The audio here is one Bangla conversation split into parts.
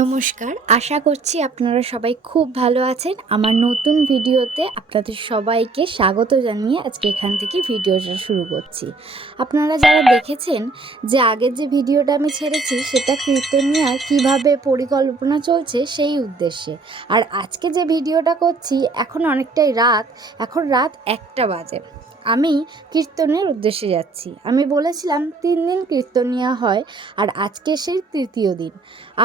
নমস্কার, আশা করছি আপনারা সবাই খুব ভালো আছেন। আমার নতুন ভিডিওতে আপনাদের সবাইকে স্বাগত জানিয়ে আজকে এখান থেকে ভিডিওটা শুরু করছি। আপনারা যারা দেখেছেন যে আগের যে ভিডিওটা আমি ছেড়েছি সেটা কীর্তনিয়ার কীভাবে পরিকল্পনা চলছে সেই উদ্দেশ্যে। আর আজকে যে ভিডিওটা করছি এখন অনেকটাই রাত, এখন রাত 1টা বাজে। আমি কীর্তনের উদ্দেশ্যে যাচ্ছি। আমি বলেছিলাম 3 দিন কীর্তনিয়া হয় আর আজকে সেই তৃতীয় দিন।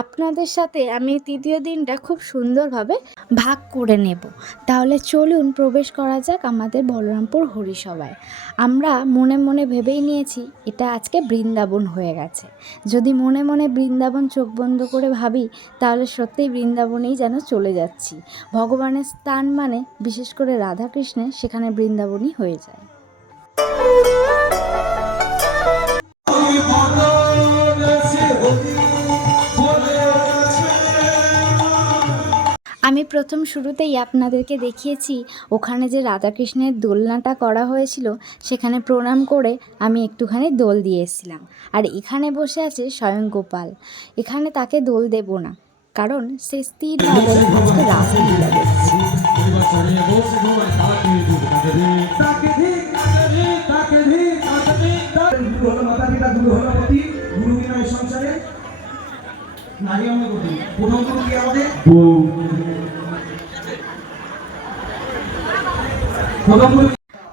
আপনাদের সাথে আমি তৃতীয় দিনটা খুব সুন্দরভাবে ভাগ করে নেব। তাহলে চলুন প্রবেশ করা যাক আমাদের বলরামপুর হরিসভায়। আমরা মনে মনে ভেবেই নিয়েছি এটা আজকে বৃন্দাবন হয়ে গেছে। যদি মনে মনে বৃন্দাবন চোখ বন্ধ করে ভাবি তাহলে সত্যিই বৃন্দাবনেই যেন চলে যাচ্ছি। ভগবানের স্থান মানে বিশেষ করে রাধাকৃষ্ণের সেখানে বৃন্দাবনই হয়ে যায়। আমি প্রথম শুরুতেই আপনাদেরকে দেখিয়েছি ওখানে যে রাধাকৃষ্ণের দোলনাটা করা হয়েছিল সেখানে প্রণাম করে আমি একটুখানি দোল দিয়ে এসেছিলাম। আর এখানে বসে আছে স্বয়ং গোপাল। এখানে তাকে দোল দেব না, কারণ সে স্থিরভাবে আজকে রাসলীলা দেখছে।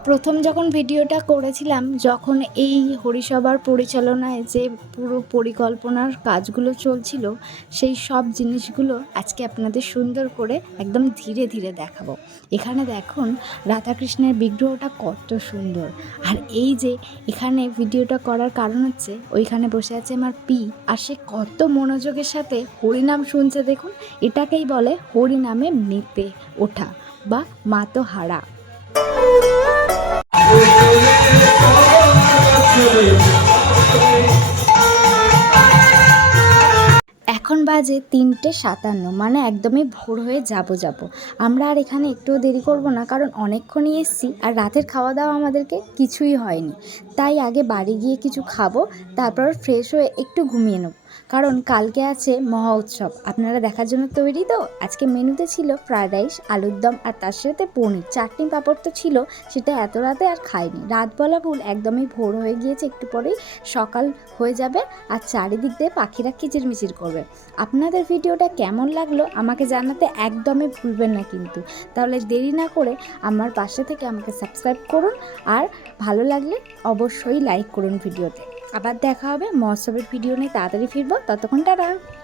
প্রথম যখন ভিডিওটা করেছিলাম, যখন এই হরিসভার পরিচালনায় যে পুরো পরিকল্পনার কাজগুলো চলছিল, সেই সব জিনিসগুলো আজকে আপনাদের সুন্দর করে একদম ধীরে ধীরে দেখাবো। এখানে দেখুন রাধাকৃষ্ণের বিগ্রহটা কত সুন্দর। আর এই যে এখানে ভিডিওটা করার কারণ হচ্ছে ওইখানে বসে আছে আমার পি, আর সে কত মনোযোগের সাথে হরিনাম শুনছে দেখুন। এটাকেই বলে হরিনামে মেতে ওঠা বা মাতোহারা। এখন বাজে 3:57, মানে একদমই ভোর হয়ে যাব। আমরা আর এখানে একটুও দেরি করব না, কারণ অনেকক্ষণই এসছি আর রাতের খাওয়া দাওয়া আমাদেরকে কিছুই হয়নি। তাই আগে বাড়ি গিয়ে কিছু খাবো, তারপর ফ্রেশ হয়ে একটু ঘুমিয়ে নেব, কারণ কালকে আছে মহা উৎসব। আপনারা দেখার জন্য তৈরি তো? আজকে মেনুতে ছিল ফ্রায়েড রাইস, আলুর দম আর তার সাথে পনির, চাটনি পাঁপড় তো ছিল, সেটা এত রাতে আর খাইনি। রাত বলা ভুল, একদমই ভোর হয়ে গিয়েছে, একটু পরেই সকাল হয়ে যাবে আর চারিদিক দিয়ে পাখিরা কিচিরমিচির করবে। আপনাদের ভিডিওটা কেমন লাগলো আমাকে জানাতে একদমই ভুলবেন না কিন্তু। তাহলে দেরি না করে আমার পাশে থেকে আমাকে সাবস্ক্রাইব করুন, আর ভালো লাগলে অবশ্যই লাইক করুন ভিডিওতে। আবার দেখা হবে মহোৎসবের ভিডিও নিয়ে, তাড়াতাড়ি ফিরবো। ততক্ষণ টাটা।